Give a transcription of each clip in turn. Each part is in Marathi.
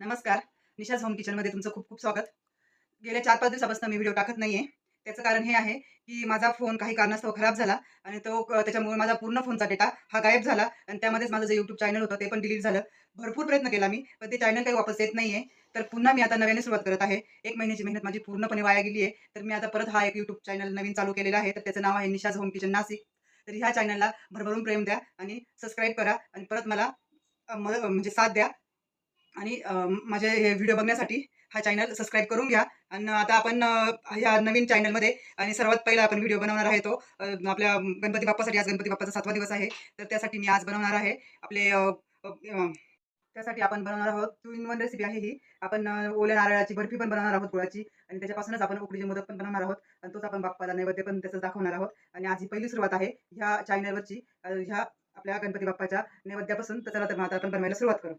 नमस्कार. निशाज होम किचनमध्ये तुमचं खूप खूप स्वागत. गेल्या 4-5 दिवसापासून मी व्हिडिओ टाकत नाहीये. त्याचं कारण हे आहे, की माझा फोन काही कारणास्तव खराब झाला आणि त्याच्यामुळे माझा पूर्ण फोनचा डेटा हा गायब झाला आणि त्यामध्येच माझं जे YouTube चॅनल होतं ते पण डिलीट झालं. भरपूर प्रयत्न केला मी, पण ते चॅनल काही वापस येत नाहीये. तर पुन्हा मी आता नव्याने सुरुवात करत आहे. 1 महिन्याची मेहनत माझी पूर्णपणे वाया गेली आहे. तर मी आता परत हा एक YouTube चॅनल नवीन चालू केलेला आहे. तर त्याचं नाव आहे निशाज होम किचन नाशिक. तर ह्या चॅनलला भरभरून प्रेम द्या आणि सबस्क्राईब करा आणि परत मला म्हणजे साथ द्या. आणि माझे हे व्हिडिओ बघण्यासाठी हा चॅनल सबस्क्राईब करून घ्या. आणि आता आपण ह्या नवीन चॅनलमध्ये आणि सर्वात पहिला आपण व्हिडिओ बनवणार आहे तो आपल्या गणपती बाप्पासाठी. आज गणपती बाप्पाचा 7वा दिवस आहे. तर त्यासाठी मी आज बनवणार आहे आपले अ, अ, त्यासाठी आपण बनवणार आहोत 2 इन 1 रेसिपी आहे ही. आपण ओल्या नारळाची बर्फी पण बनवणार आहोत गुळाची आणि त्याच्यापासूनच आपण उकडीचे मोदक पण बनवणार आहोत आणि तोच आपण बाप्पाला नैवेद्य पण त्याचं दाखवणार आहोत. आणि आज ही पहिली सुरुवात आहे ह्या चॅनलवरची ह्या आपल्या गणपती बाप्पाच्या नैवेद्यापासून. तर चला तर मग आता आपण बनवायला सुरुवात करू.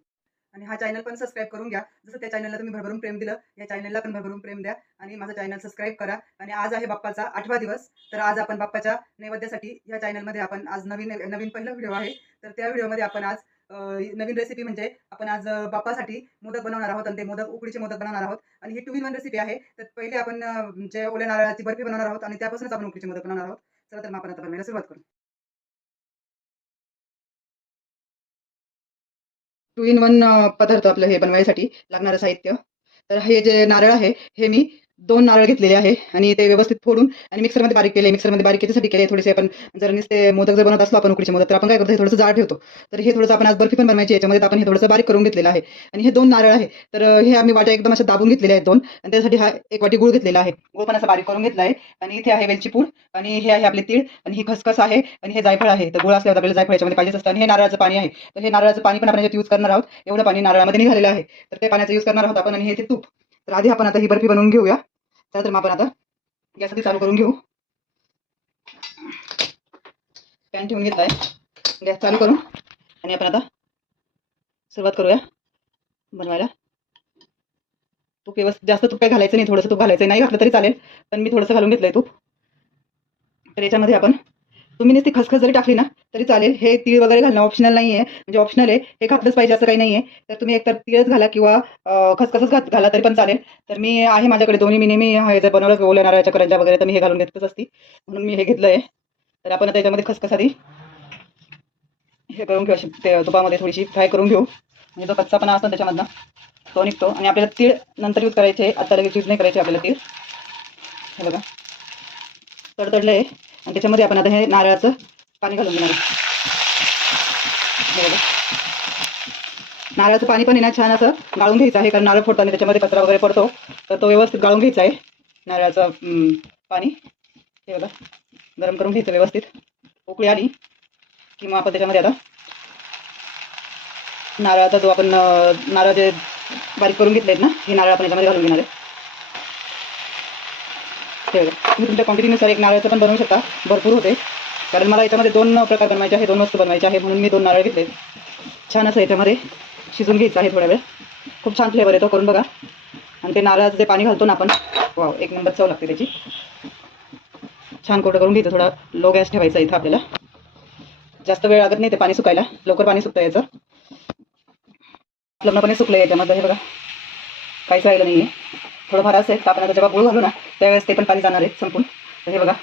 आणि हा चॅनल पण सबस्क्राईब करून घ्या. जसं त्या चॅनलला तुम्ही भरभरून प्रेम दिलं, या चॅनलला पण भरभरून प्रेम द्या आणि माझं चॅनल सबस्क्राईब करा. आणि आज आहे बाप्पाचा 8वा दिवस. तर आज आपण बाप्पाच्या नैवेद्यासाठी या चॅनलमध्ये आपण आज नवीन नवीन पहिला व्हिडिओ आहे. तर त्या व्हिडिओमध्ये आपण आज नवीन रेसिपी म्हणजे आपण आज बाप्पासाठी मोदक बनवणार आहोत आणि ते मोदक उकडीचे मोदक बनवणार आहोत. आणि ही 2 इन 1 रेसिपी आहे. तर पहिले आपण जे ओल्या नारळाची बर्फी बनवणार आहोत आणि त्यापासूनच आपण उकडीचे मोदक बनवणार आहोत. चला तर मग आपण आता बनवायला सुरुवात करू. 2 इन 1 पदार्थ आपलं हे बनवायसाठी लागणारं साहित्य. तर हे जे नारळ आहे, हे मी 2 नारळ घेतलेले आहे आणि ते व्यवस्थित फोडून आणि मिक्सरमध्ये बारीक केले. मिक्सरमध्ये बारीक याच्यासाठी केले थोडेसे आपण जर नुसते मोदक जर बनवत असलो आपण उकडीचे मोदक, तर आपण काय करतो हे थोडंसं जाड ठेवतो. तर हे थोडंसं आपण आज बर्फी पण बनवायची याच्यामध्ये, तर आपण हे थोडंसं बारीक करून घेतलेलं आहे. आणि हे 2 नारळ आहे. तर हे आम्ही वाट्या एकदम अशा दाबून घेतलेल्या आहेत 2 आणि त्यासाठी हा 1 वाटी गूळ घेतलेला आहे. गूळ पण असा बारीक करून घेतला आहे आणि इथे आहे वेलची पूड आणि हे आहे आपले तीळ आणि ही खसखस आहे आणि हे जायफळ आहे. तर गूळ असल्यावर आपल्याला जायफळ याच्यामध्ये पाहिजेच असतं आणि हे नारळाचं पाणी आहे. तर हे नारळाचं पाणी पण आपण याच्यात यूज करणार आहोत. एवढं पाणी नारळामध्ये निघालेलं आहे. तर ते पाण्याचा यूज करणार आहोत आपण आणि हे ते तूप. तर आधी आपण आता ही बर्फी बनवून घेऊया. चला तर मग आपण आता गॅस चालू करून घेऊ. पॅन ठेवून घेतलाय. गॅस चालू करून आणि आपण आता सुरुवात करूया बनवायला. तूप व्यवस्थित जास्त तूप काय घालायचं नाही, थोडंसं तूप घालायचं नाही घातलं तरी चालेल, पण मी थोडंसं घालून घेतलंय तूप. तर याच्यामध्ये आपण तुम्ही नुसती खसखस जरी टाकली ना तरी चालेल. हे तीळ वगैरे घालणं ऑप्शनल नाहीये, म्हणजे ऑप्शनल आहे. हे घातलंच पाहिजे असं काही नाहीये. तर तुम्ही एकतर तीळच घाला किंवा खसखसच घाला तरी पण चालेल. तर मी आहे माझ्याकडे दोन्ही. मी नेहमी हे जर बनवलं ओल्या नारळाच्या करंज्या वगैरे तर मी हे घालून घेतच असती, म्हणून मी हे घेतलंय. तर आपण आता याच्यामध्ये खसखस आधी हे करून घेऊ, अशी ते तुपामध्ये थोडीशी फ्राय करून घेऊ, म्हणजे जो कच्चापणा असतो त्याच्यामधनं तो निघतो. आणि आपल्याला तीळ नंतर यूज करायचे, आता लगेच यूज नाही करायचे आपल्याला तीळ. हे बघा तडतडलं आहे आणि त्याच्यामध्ये आपण आता हे नारळाचं पाणी घालून घेणार आहे. हे बघा नारळाचं पाणी पण आहे ना छान असं गाळून घ्यायचं आहे, कारण नारळ फोडताना त्याच्यामध्ये कचरा वगैरे पडतो, तर तो व्यवस्थित गाळून घ्यायचा आहे नारळाचं पाणी. हे बघा गरम करून घ्यायचं व्यवस्थित. उकळी आली की मग आपण त्याच्यामध्ये आता नारळाचा जो आपण नारळ जे बारीक करून घेतले आहेत ना, हे नारळ आपण याच्यामध्ये घालून घेणार आहे. हे बघा तुम्ही तुमच्या क्वांटिटीनुसार एक नारळाचं पण बनवू शकता, भरपूर होते. कारण मला याच्यामध्ये 2 प्रकार बनवायचे आहे, 2 वस्तू बनवायचे आहे, म्हणून मी 2 नारळ घेतले. छान असं याच्यामध्ये शिजून घ्यायचं आहे थोडा वेळ. खूप छान फ्लेवर येतो, करून बघा. आणि ते नारळाचं जे पाणी घालतो ना आपण, वाव एक नंबर चव लागते त्याची. छान कोरडं करून घ्यायचं. थोडा लो गॅस ठेवायचा इथं आपल्याला. जास्त वेळ लागत नाही ते पाणी सुकायला, लवकर पाणी सुकतं याचं. पूर्णपणे सुकलं याच्यामध्ये. हे बघा काहीच राहिलं नाही आहे. थोडंफार असेल तर आपण आता जेव्हा गूळ घालू ना त्यावेळेस ते पण पाणी जाणार आहे संपून. तर हे बघा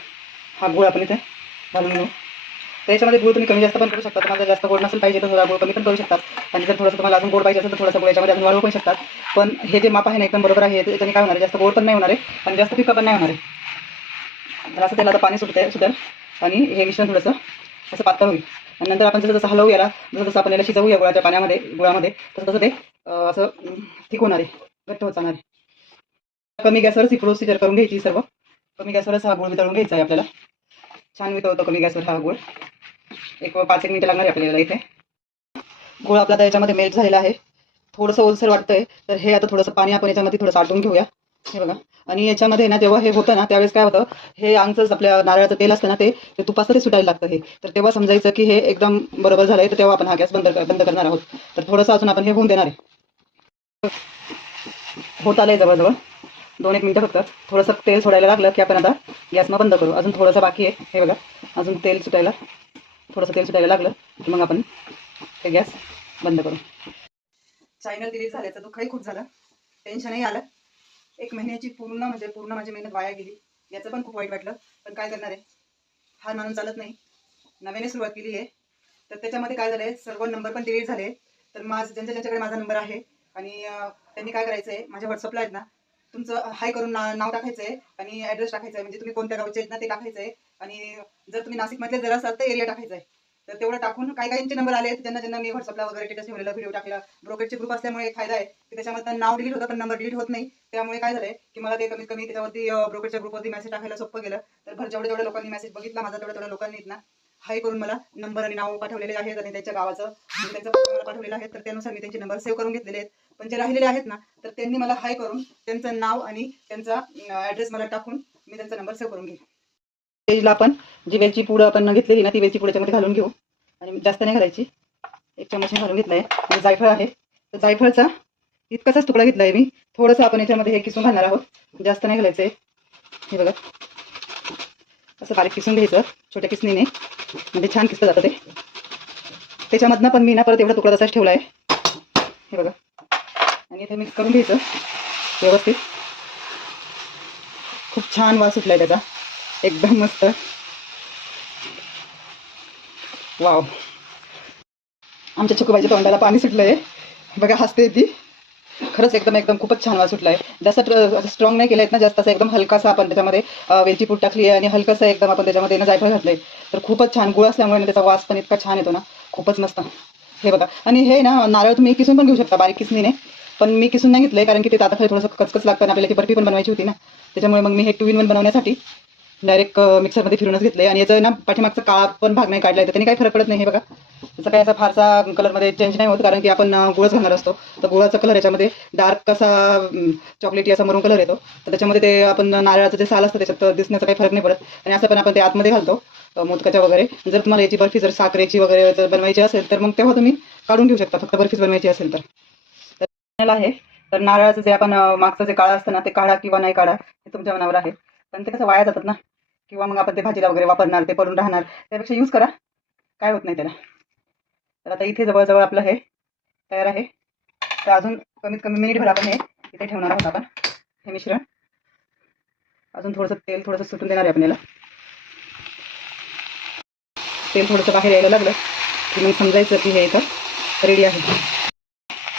हा गूळ आपण इथे घालून घेऊ. तर याच्यामध्ये गूळ तुम्ही कमी जास्त पण करू शकता. तुम्हाला जर जास्त गोड नसेल पाहिजे तर थोडा गूळ कमी पण करू शकतात. आणि जर थोडंसं तुम्हाला अजून गोड पाहिजे असेल तर थोडंसं गूळ याच्यामध्ये अजून वाढवू पण शकतात. पण हे जे माप आहे ना एकदम बरोबर आहे. त्याच्याने काय होणार आहे, जास्त गोड पण नाही होणार आहे आणि जास्त फिका पण नाही होणार आहे. तर असं त्याला आता पाणी सुटेल आणि हे मिश्रण थोडंसं असं पातळ होईल. आणि नंतर आपण जसं हलवू याला, जसं आपण याला शिजवू या गुळामध्ये तसं ते असं ठीक होणार आहे, घट्ट होत जाणार आहे. कमी गॅसवरच ही प्रोसिजर करून घ्यायची सर्व. कमी गॅसवरच हा गुळ वितळून घ्यायचा आहे आपल्याला. छान वितळतो कमी गॅसवर हा गुळ. एक 5-1 मिनिटं लागणार आहे आपल्याला इथे. गुळ आपला त्याच्यामध्ये मेल्ट झालेला आहे. थोडंसं ओलसर वाटतंय, तर हे आता थोडंसं पाणी आपण याच्यामध्ये थोडंसं आटून घेऊया. हे बघा आणि याच्यामध्ये ना जेव्हा हे होतं ना त्यावेळेस काय होतं, हे आमचंच आपल्या नारळाचं तेल असतं ना ते तुपाचं ते सुटायला लागतं. हे तर तेव्हा समजायचं की हे एकदम बरोबर झालंय. तर तेव्हा आपण हा गॅस बंद करणार आहोत. तर थोडंसं अजून आपण हे होऊन देणार आहे. होत आलंय जवळजवळ 2-1 मिनिटं फक्त. थोडंसं तेल सोडायला लागलं की आपण आता गॅस मग बंद करू. अजून थोडंसं बाकी आहे. हे बघा अजून थोडंसं तेल सुटायला लागलं की मग आपण ते गॅस बंद करू. चॅनल डिलीट झाल्याचं दुःखही खूप झालं, टेन्शनही आलं. 1 महिन्याची पूर्ण माझी मेहनत वाया गेली. याचं पण खूप वाईट वाटलं. पण काय करणार आहे, हार मानून चालत नाही. नव्याने सुरुवात केली आहे. तर त्याच्यामध्ये काय झालं आहे, सर्व नंबर पण डिलीट झाले. तर ज्यांच्याकडे माझा नंबर आहे आणि त्यांनी काय करायचं आहे, माझ्या व्हॉट्सअपला आहेत ना, तुमचं हाय करून नाव टाकायचं आहे आणि ॲड्रेस टाकायचा आहे. म्हणजे तुम्ही कोणत्या गावचे आहेत ना ते टाकायचं आहे. आणि जर तुम्ही नाशिकमधले जर असाल तर एरिया टाकायचा आहे. तर तेवढं टाकून काही काहींचे नंबर आले आहेत, ज्यांना मी व्हॉट्सअपला वगैरे स्टेटस ठेवलेला, व्हिडिओ टाकला. ब्रोकरचे ग्रुप असल्यामुळे एक फायदा आहे की त्याच्यामधलं नाव डिलीट होतं पण नंबर डिलीट होत नाही. त्यामुळे काय झालंय की मला ते कमीत कमी त्याच्यावरती ब्रोकरच्या ग्रुपवरती मेसेज टाकायला सोपं गेलं. तर जेवढ्या लोकांनी मेसेज बघितला माझा, तेवढ्या लोकांनी ना हाय करून मला नंबर आणि नाव पाठवलेले आहेत आणि त्यांच्या गावाचं म्हणजे त्यांचं पत्ता मला पाठवलेलं आहे. तर त्यानुसार मी त्यांचे नंबर सेव्ह करून घेतलेले आहेत. पण जे राहिलेले आहेत ना, तर त्यांनी मला हाय करून त्यांचं नाव आणि त्यांचा ॲड्रेस मला टाकून मी त्यांचा नंबर सेव्ह करून घेईन. पेजला आपण जी वेलची पूड आपण घेतलेली ना, ती वेलची पूड याच्यामध्ये घालून घेऊ. आणि जास्त नाही घालायची, 1 चमच घालून घेतला आहे. आणि जायफळ आहे, तर जायफळचा इतकाच तुकडा घेतला आहे मी. थोडंसं आपण याच्यामध्ये हे किसून घालणार आहोत, जास्त नाही घालायचं आहे. हे बघा, असं बारीक किसून घ्यायचं छोट्या किसणीने, म्हणजे छान किसलं जातं ते. त्याच्यामधनं पण मी ना परत एवढा तुकडा तसाच ठेवला आहे. हे बघा, आणि इथे मिक्स करून घ्यायचं व्यवस्थित. खूप छान वास सुटला आहे त्याचा, एकदम मस्त. वाव, आमच्या छकुबाईच्या तोंडाला पाणी सुटलं आहे बघा, हसते ती. खरंच एकदम खूपच छान वास सुटला आहे. जास्त स्ट्रॉंग नाही केलं आहेत ना, जास्त असं एकदम हलकासा आपण त्याच्यामध्ये वेलची पूड टाकली आहे आणि हलकंसं एकदम आपण त्याच्यामध्ये ना जायफळ घातलं आहे. तर खूपच छान, गुळ असल्यामुळे त्याचा वास पण इतका छान येतो ना, खूपच मस्त. हे बघा, आणि हे ना नारळ तुम्ही किसून पण घेऊ शकता बारीक किसणीने, पण मी किसून नाही घेतलं आहे कारण की ते आता थोडंसं कचकच लागतं आणि आपल्याला ती बर्फी पण बनवायची होती ना. त्याच्यामुळे मग मी हे 2 in 1 बनवण्यासाठी डायरेक्ट मिक्सरमध्ये फिरूनच घेतलं आहे. आणि याचं ना पाठीमागचा काळा पण भाग नाही काढला आहे, तर त्याने काही फरक पडत नाही. हे बघा, त्याचा काही असा फारसा कलरमध्ये चेंज नाही होत कारण की आपण गुळच घालणार असतो. तर गुळाचा कलर याच्यामध्ये डार्क कसा चॉकलेटी असा मरून कलर येतो. तर त्याच्यामध्ये ते आपण नारळाचं जे साल असतं त्याच्यात दिसण्याचा काही फरक नाही पडत. आणि असं पण आपण ते आतमध्ये घालतो मोदकाच्या वगैरे. जर तुम्हाला याची बर्फी जर साखरेची वगैरे जर बनवायची असेल तर मग तेव्हा तुम्ही काढून घेऊ शकता, फक्त बर्फीच बनवायची असेल तर. आहे, तर नारळाचं जे आपण मागचं जे काळा असतं ना, ते काढा किंवा नाही काढा हे तुमच्या मनावर आहे. पण ते कसं वाया जातात ना, किंवा मग आपण ते भाजीला वगैरे वापरणार, ते पडून राहणार, त्यापेक्षा यूज करा, काय होत नाही त्याला. तर आता इथे जवळजवळ आपलं हे तयार आहे. तर अजून कमीत कमी मिनिटभर आपण हे इथे ठेवणार आहोत. आपण हे मिश्रण अजून तेल थोडंसं सुटून देणार आहे आपण याला. तेल थोडंसं बाहेर यायला लागलं की मग समजायचं की हे इथं रेडी आहे.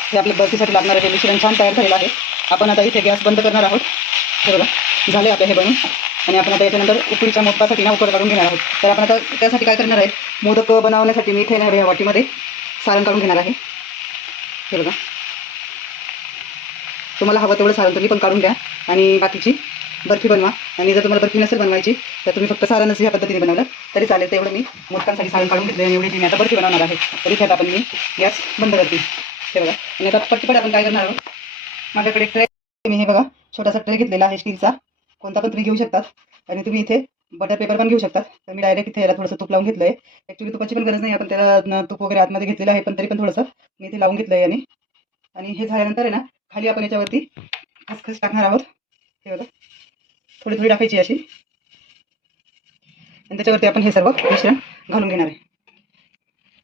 हे आपल्या बर्फीसाठी लागणारं हे मिश्रण छान तयार झालेलं आहे. आपण आता इथे गॅस बंद करणार आहोत. हे बघा, झाले आपले हे बनून. आणि आपण आता याच्यानंतर उकडीच्या मोदकासाठी ना उकड काढून घेणार आहोत. तर आपण आता त्यासाठी काय करणार आहे, मोदक बनवण्यासाठी मी इथे या वाटीमध्ये सारण काढून घेणार आहे. हे बघा, तुम्हाला हवं तेवढं सारण तुम्ही पण काढून घ्या आणि बाकीची बर्फी बनवा. आणि जर तुम्हाला बर्फी नसेल बनवायची तर तुम्ही फक्त सारणच ह्या पद्धतीने बनवलं तरी चालेल. तेवढं मी मोदकांसाठी सारण काढून घेतलं आणि एवढी मी आता बर्फी बनवणार आहे. तरी त्यात आपण मी गॅस बंद करते. हे बघा, आणि आता पटपट आपण काय करणार आहोत, माझ्याकडे ट्रे, मी हे बघा छोटासा ट्रे घेतलेला आहे स्टीलचा, कोणता पण तुम्ही घेऊ शकतात. आणि तुम्ही इथे बटर पेपर पण घेऊ शकतात. तर मी डायरेक्ट इथे याला थोडंसं तूप लावून घेतलं आहे. ॲक्च्युली तुपाची पण गरज नाही, आपण त्याला तूप वगैरे आतमध्ये घेतलेलं आहे, पण तरी पण थोडंसं मी इथे लावून घेतलं आहे. आणि हे झाल्यानंतर आहे ना, खाली आपण याच्यावरती खसखस टाकणार आहोत. हे बघा, थोडी थोडी टाकायची अशी, आणि त्याच्यावरती आपण हे सर्व मिश्रण घालून घेणार आहे.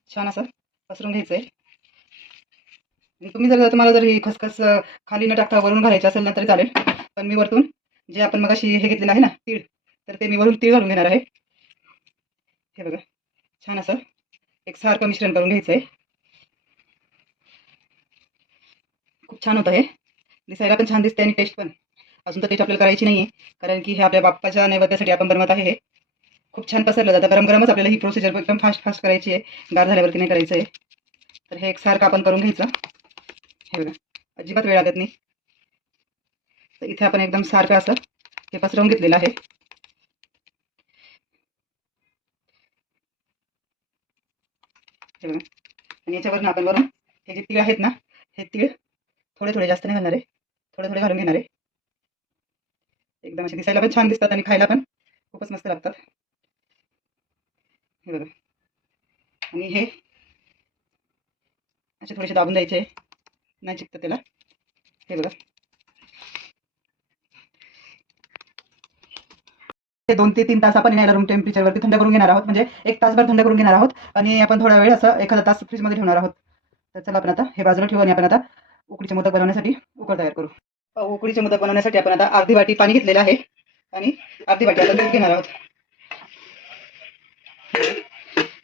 छान असं पसरून घ्यायचं आहे. तुम्ही तुम्हाला जर ही खसखस खाली न टाकता वरून घालायची असेल ना तरी चालेल. पण मी वरतून जे आपण मगाशी हे घेतलेलं आहे ना तीळ, तर ते मी वरून तीळ घालून घेणार आहे. हे बघा, छान असं एकसारखं मिश्रण करून घ्यायचं आहे. खूप छान होतं हे, दिसायला पण छान दिसते आणि टेस्ट पण. अजून तर टेस्ट आपल्याला करायची नाही आहे कारण की हे आपल्या बाप्पाच्या नैवेद्यासाठी आपण बनवत आहे. हे खूप छान पसरलं जातं. गरम गरमच आपल्याला ही प्रोसिजर एकदम फास्ट करायची आहे, गार झाल्यावरती नाही करायचं आहे. तर हे एकसारखं आपण करून घ्यायचं. हे बघा, अजिबात वेळ लागत नाही. तर इथे आपण एकदम सारखं असं हे पसरवून घेतलेलं आहे. हे बघा, आणि याच्यावरून आपण वरून हे जे तीळ आहेत ना, हे तीळ थोडे थोडे, जास्त नाही घालणार आहे, थोडे थोडे घालून घेणार आहे. एकदम असे दिसायला पण छान दिसतात आणि खायला पण खूपच मस्त लागतात. हे बघा, आणि हे असे थोडेसे दाबून द्यायचे, नाही चिकतं त्याला. हे बघा, ते 2 ते 3 तास आपण याला रूम टेम्परेचरवरती थंड करून घेणार आहोत. म्हणजे 1 तासभर थंड करून घेणार आहोत आणि आपण थोडा वेळ असं एखादा तास फ्रीजमध्ये ठेवणार आहोत. तर चला आपण आता हे बाजूला ठेवू आणि आपण आता उकडीचे मोदक बनवण्यासाठी उकड तयार करू. उकडीचे मोदक बनवण्यासाठी आपण आता अर्धी वाटी पाणी घेतलेलं आहे आणि अर्धी वाटी आता दूध घेणार आहोत.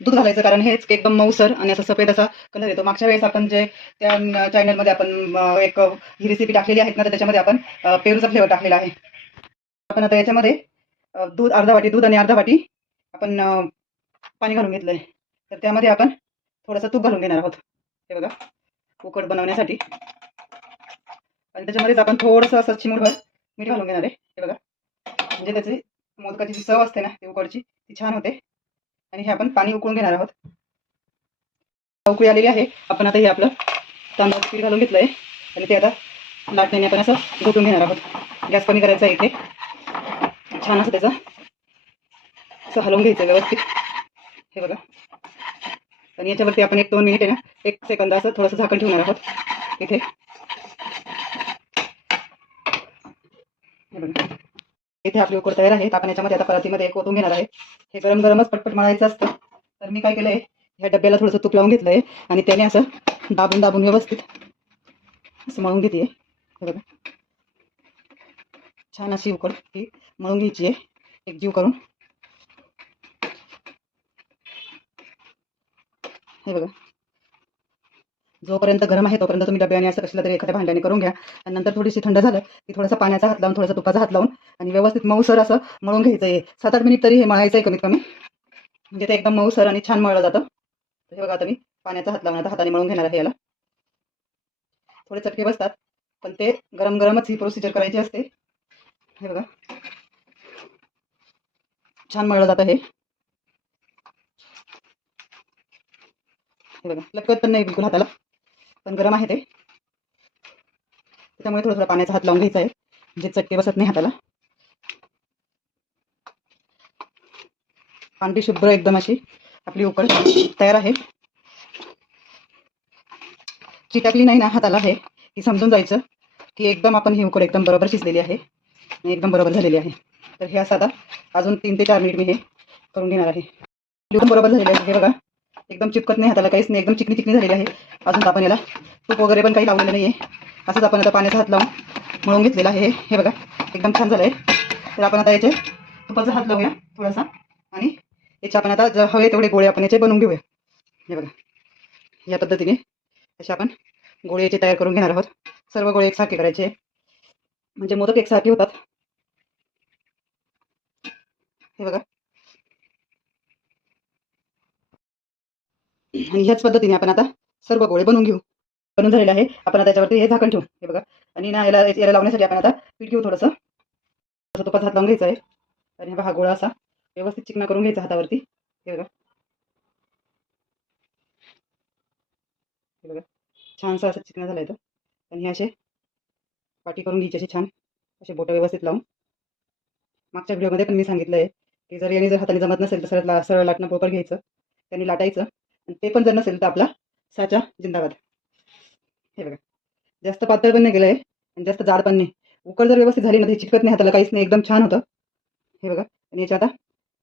दूध घालायचं कारण हेच की एकदम मऊसर आणि असं सफेद असा कलर येतो. मागच्या वेळेस आपण जे त्या चॅनलमध्ये आपण एक ही रेसिपी टाकलेली आहे ना, तर त्याच्यामध्ये आपण पेरूचा फ्लेवर टाकलेला आहे. आपण आता याच्यामध्ये दूध अर्धा वाटी दूध आणि अर्धा वाटी आपण पाणी घालून घेतलंय. तर त्यामध्ये आपण थोडंसं तूप घालून घेणार आहोत. हे बघा, उकड बनवण्यासाठी. आणि त्याच्यामध्येच आपण थोडंसं असं चिमूटभर मीठ घालून घेणार आहे. हे बघा, म्हणजे त्याची मोदकाची जी चव असते ना ती उकडची ती छान होते. आणि हे आपण पाणी उकळून घेणार आहोत. उकळी आलेली आहे. आपण आता हे आपलं तांदळाचं पीठ घालून घेतलंय आणि ते आता लाटण्याने आपण असं घोटून घेणार आहोत. गॅस कमी करायचा आहे इथे. छान असं त्याचं असं हलवून घ्यायचं व्यवस्थित. हे बघा, आणि याच्यावरती आपण 1-2 मिनिट आहे ना, 1 सेकंद असं थोडंसं झाकण ठेवणार आहोत इथे. हे बघा, इथे आपली उकड तयार आहे. आपण याच्यामध्ये आता परातीमध्ये एक ओतून घेणार आहे. हे गरम गरमच पटपट मळायचं असतं. तर मी काय केलंय, ह्या डब्याला थोडंसं तूप लावून घेतलंय आणि त्याने असं दाबून दाबून व्यवस्थित असं मळून घेते. हे बघा, छान अशी उकड ही मळून घ्यायची आहे एकजीव करून. हे बघा, जोपर्यंत गरम आहे तोपर्यंत तुम्ही डब्याने असं कसल्या तरी एखाद्या भांड्याने करून घ्या. आणि नंतर थोडीशी थंड झालं की थोडासा पाण्याचा हात लावून थोडासा तुपाचा हात लावून आणि व्यवस्थित मऊसर असं मळून घ्यायचं आहे. 7-8 मिनिट तरी हे मळायचं आहे कमीत कमी, म्हणजे ते एकदम मऊसर आणि छान मळलं जातं. हे बघा, आता मी पाण्याचा हात लावून आता हाताने मळून घेणार आहे. याला थोडे चटके बसतात, पण ते गरम गरमच ही प्रोसिजर करायची असते. हे बघा, छान मळलं जातं हे. हे बघा, लटकत पण नाही बिलकुल हाताला, पण गरम आहे ते. त्यामुळे थोडं थोडं पाण्याचा हात लावून घ्यायचा आहे, म्हणजे चटके बसत नाही हाताला. पांढरी शुभ्र एकदम अशी आपली उकड तयार आहे. चिटकली नाही ना हाताला हे की समजून जायचं की एकदम आपण ही उकड एकदम बरोबर शिजलेली आहे आणि एकदम बरोबर झालेली आहे. तर हे असं आता अजून 3 ते 4 मिनिट मी हे करून घेणार आहे. एकदम बरोबर झालेली आहे. हे बघा, एकदम चिपकत नाही हाताला, काहीच नाही, एकदम चिकनी चिकनी झालेली आहे. अजून आपण याला तूप वगैरे पण काही लावलेलं नाही आहे. असंच आपण आता पाण्याचा हात लावून मळून घेतलेला आहे. हे बघा, एकदम छान झालं आहे. तर आपण आता याचे तुपाचा हात लावूया थोडासा आणि याचे आपण आता जर हवे तेवढे गोळे आपण याचे बनवून घेऊया. हे बघा, या पद्धतीने असे आपण गोळे याचे तयार करून घेणार आहोत. सर्व गोळे एकसारखे करायचे म्हणजे मोदक एकसारखे होतात. हे बघा, आणि ह्याच पद्धतीने आपण आता सर्व गोळे बनवून घेऊ. बनून झालेलं आहे. आपण आता त्याच्यावरती हे झाकण ठेवू. हे बघा, आणि ना याला याला लावण्यासाठी आपण आता पीठ घेऊ. थोडंसं तुपाचा हात लावून घ्यायचा आहे आणि हा गोळा असा व्यवस्थित चिकना करून घ्यायचा हातावरती. हे बघा, हे बघा, छानसा असं चिकना झाला येतो. आणि हे असे पाटी करून घ्यायची अशी छान, असे बोटं व्यवस्थित लावून. मागच्या व्हिडिओमध्ये पण मी सांगितलं आहे की जर हाताने जमत नसेल तर सरळ सरळ लाटणं पोकर घ्यायचं, त्यांनी लाटायचं. आणि ते पण जर नसेल तर आपला साचा जिंदाबाद. हे बघा, जास्त पातळ पण नाही केलं आहे आणि जास्त जाड पण नाही. उकड जर व्यवस्थित झाली ना, ते चिकट नाही हाताला, काहीच नाही, एकदम छान होतं. हे बघा, आणि याच्या आता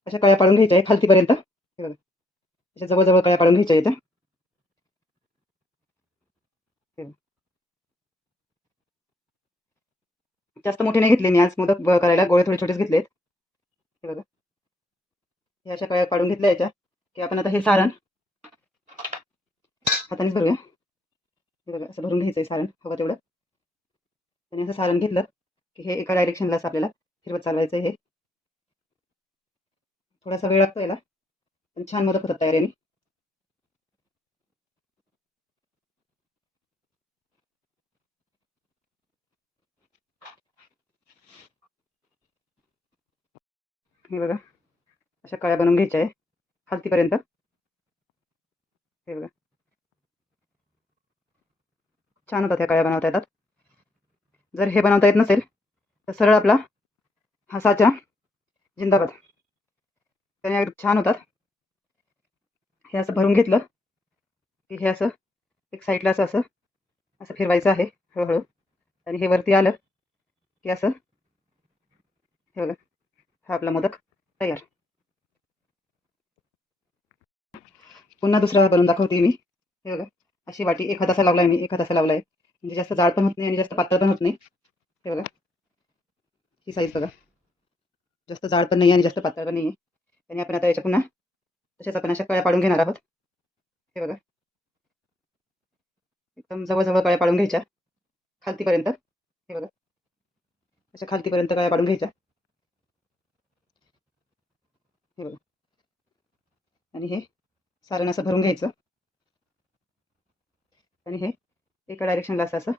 अशा कळ्या पाडून घ्यायच्या आहे खालतीपर्यंत. हे बघा, अशा जवळ कळ्या पाडून घ्यायच्या याच्या. हे बघा, जास्त मोठे नाही घेतले मी आज मोदक करायला, गोळे थोडे छोटेच घेतलेत. हे बघा, हे अशा कळ्या पाडून घेतल्या याच्या की आपण आता हे सारण हातानेच भरूया. हे बघा, असं भरून घ्यायचं आहे सारण हवं तेवढं. आणि असं सारण घेतलं की हे एका डायरेक्शनला असं आपल्याला फिरवत चालवायचं आहे. हे थोडासा वेळ लागतो याला, पण छान मोदक होतात तयार याने. हे बघा, अशा कळ्या बनवून घ्यायच्या आहे खालतीपर्यंत. हे बघा, छान होतात त्या कळ्या बनवता येतात. जर हे बनवता येत नसेल तर सरळ आपला हा साचा जिंदाबाद, त्याने छान होतात. हे असं भरून घेतलं की हे असं एक साईडला असं असं असं फिरवायचं आहे हळूहळू. आणि हे वरती आलं की असं. हे बघा, हा आपला मोदक तयार. पुन्हा दुसरा बनवून दाखवते मी. हे बघा, अशी वाटी 1 हात असा लावलाय मी, 1 हात असा लावलाय. म्हणजे जास्त जाड पण होत नाही आणि जास्त पातळ पण होत नाही. हे बघा, ही साईज बघा, जास्त जाड पण नाही आणि जास्त पातळ पण नाही आहे. आणि आपण आता याच्या पुन्हा तसेच आपण अशा कळ्या पाडून घेणार आहोत. हे बघा, एकदम जवळ कळ्या पाडून घ्यायच्या खालतीपर्यंत. हे बघा, अशा खालतीपर्यंत कळ्या पाडून घ्यायच्या. हे बघा, आणि हे सारण असं भरून घ्यायचं आणि हे एका डायरेक्शनला असं असं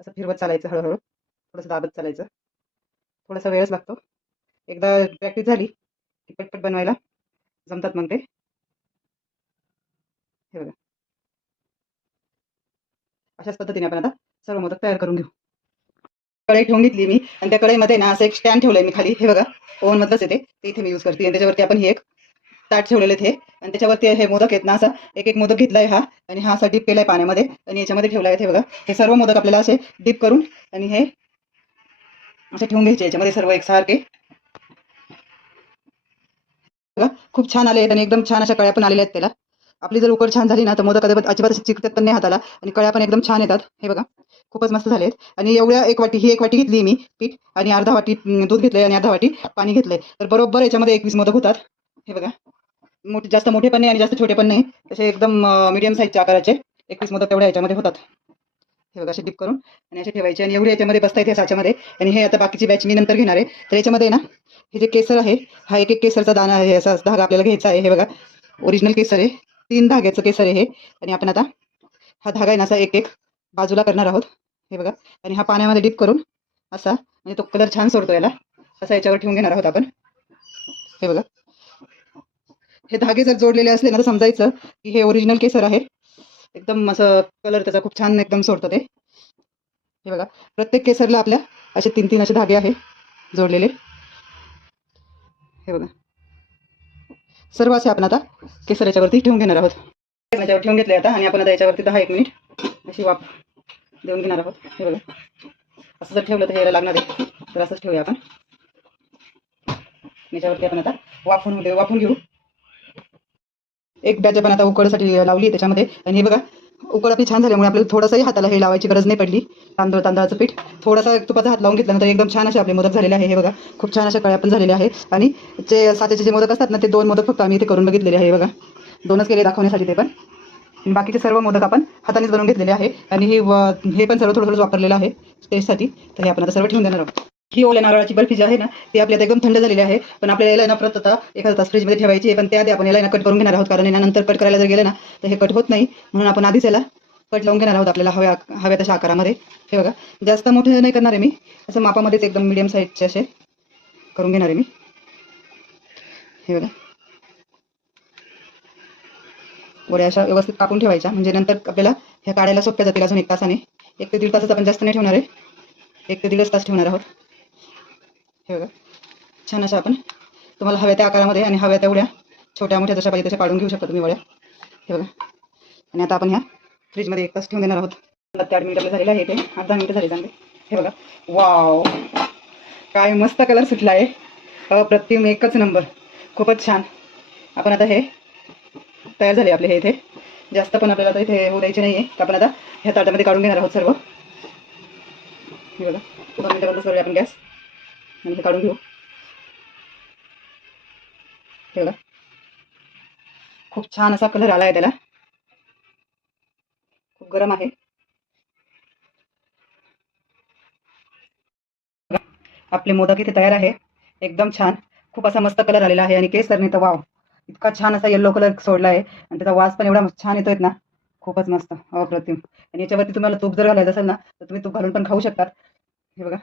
असं फिरवत चालायचं, हळूहळू थोडंसं दाबत चालायचं. थोडासा वेळच लागतो. एकदा प्रॅक्टिस झाली की पटपट बनवायला जमतात मग ते. हे बघा, अशाच पद्धतीने आपण आता सर्व मोदक तयार करून घेऊ. कढई ठेवून घेतली मी आणि त्या कढईमध्ये ना असं एक स्टँड ठेवलंय मी खाली. हे बघा, ओव्हन मधलंच येते ते, इथे मी यूज करते. आणि त्याच्यावरती आपण हे एक ताट ठेवलेले हे, आणि त्याच्यावरती हे मोदक आहेत ना, असा एक एक मोदक घेतलाय हा, आणि हा असा डीप केलाय पाण्यामध्ये आणि याच्यामध्ये ठेवलाय. हे बघा, हे सर्व मोदक आपल्याला असे डीप करून आणि हे असे ठेवून घ्यायचे याच्यामध्ये सर्व एकसारखे. बघा, खूप छान आले आहेत आणि एकदम छान अशा कळ्या पण आलेल्या आहेत त्याला. आपली जर उकड छान झाली ना तर मोदक अजिबात असे चिकटत पण नाही हाताला, आणि कळ्या पण एकदम छान येतात. हे बघा, खूपच मस्त झाले आहेत. आणि एवढ्या एक वाटी घेतली मी पीठ, आणि अर्धा वाटी दूध घेतलंय आणि अर्धा वाटी पाणी घेतलंय, तर बरोबर याच्यामध्ये 21 मोदक होतात. हे बघा, जास्त मोठे पण नाही आणि जास्त छोटे पण नाही, तसे एकदम मीडियम साईजच्या आकाराचे 21 मोदक तेवढ्या याच्यामध्ये होतात. हे बघा, असे डिप करून आणि असे ठेवायचे, आणि एवढे याच्यामध्ये बसता येते साच्यामध्ये. आणि हे आता बाकीची बॅच मी नंतर घेणार आहे. तर याच्यामध्ये ना हे जे केसर आहे, हा एक एक केसरचा दाणा आहे, असा धागा आपल्याला घ्यायचा आहे. हे बघा, ओरिजिनल केसर आहे, 3 धाग्याचं केसर आहे हे. आणि आपण आता हा धागा आहे ना असा एक एक बाजूला करणार आहोत. हे बघा, आणि हा पाण्यामध्ये डिप करून असा, म्हणजे तो कलर छान सोडतो याला, असा याच्यावर ठेवून घेणार आहोत आपण. हे बघा, हे धागे जर जोडलेले असले ना तर समजायचं की हे ओरिजिनल केसर आहे. एकदम असं कलर त्याचा खूप छान एकदम सोडतं ते. हे बघा, प्रत्येक केसरला आपल्या असे 3-3 असे धागे आहे जोडलेले. हे बघा, सर्व असे आपण आता केसर याच्यावरती ठेवून घेणार आहोत. याच्यावर ठेवून घेतले आता, आणि आपण आता याच्यावरती 10-1 मिनिट अशी वाफ देऊन घेणार आहोत. हे बघा, असं जर ठेवलं तर यायला लागणार आहे, तर असंच ठेवूया आपण. याच्यावरती आपण आता वाफून घेऊ. एक बॅच आपण आता उकडसाठी लावली त्याच्यामध्ये. आणि हे बघा, उकड आपली छान झाल्यामुळे आपल्याला थोडंसंही हाताला हे लावायची गरज नाही पडली. तांदळाचं पीठ थोडासा तुपाचा हात लावून घेतल्यानंतर एकदम छान असे आपले मोदक झालेले आहे. हे बघा, खूप छान अशा कळ्या पण झालेल्या आहे. आणि जे साच्याचे जे मोदक असतात ना, ते 2 मोदक फक्त आम्ही इथे करून बघितलेले आहे. बघा, 2च केले दाखवण्यासाठी ते पण. बाकीचे सर्व मोदक आपण हातानेच बनवून घेतलेले आहे. आणि हे पण सर्व थोडं वापरलेलं आहे टेस्टसाठी. तर हे आपण आता सर्व ठेवून देणार आहोत. ही ओल्या नारळाची बर्फी जी आहे ना, ती आपल्या एकदम थंड झालेली आहे. पण आपल्याला याला ना परत आता एखादा तास फ्रीजमध्ये ठेवायची आहे. पण त्याआधी आपण याला कट करून घेणार आहोत, कारण नंतर कट करायला जर गेलं ना तर हे कट होत नाही. म्हणून आपण आधीच याला कट लावून घेणार आहोत आपल्याला हव्या तशा आकारामध्ये. हे बघा, जास्त मोठे नाही करणार आहे मी, असं मापामध्येच एकदम मीडियम साईजचे असे करून घेणार आहे मी. हे बघा, वड्या अशा व्यवस्थित कापून ठेवायच्या, म्हणजे नंतर आपल्याला ह्या काढायला सोप्या जातील. अजून 1 तासाने, 1 ते 1.5 तासाचा आपण जास्त नाही ठेवणार आहे, 1 ते 1.5 तास ठेवणार आहोत. हे बघा, छान अशा आपण तुम्हाला हव्या त्या आकारामध्ये आणि हव्या तेवढ्या छोट्या मोठ्या जशा पाहिजे तशा काढून घेऊ शकता तुम्ही वड्या. हे बघा, आणि आता आपण ह्या फ्रीजमध्ये 1 तास ठेवून देणार आहोत. 8 मिनिट आपले झालेले आहे, ते 10 मिनिटं झाले चांगले. हे बघा, वाव, काय मस्त कलर सुटला आहे, अप्रतिम, एकच नंबर, खूपच छान. आपण आता हे तयार झाले आपले हे इथे. जास्त पण आपल्याला आता इथे होऊ द्यायचे नाही आहे. आपण आता ह्या ताटामध्ये काढून घेणार आहोत सर्व. हे बघा, 2 मिनिटं बंद करूया आपण गॅस आणि हे काढून घेऊ. हे बघा, खूप छान असा कलर आला आहे त्याला, खूप गरम आहे. आपले मोदक इथे तयार आहे, एकदम छान, खूप असा मस्त कलर आलेला आहे. आणि केसरने तर वाव, इतका छान असा येल्लो कलर सोडला आहे, आणि त्याचा वास पण एवढा छान येतोय ना, खूपच मस्त, अप्रतिम. आणि याच्यावरती तुम्हाला तूप जर घालायचं असेल ना तर तुम्ही तूप घालून पण खाऊ शकतात. हे बघा,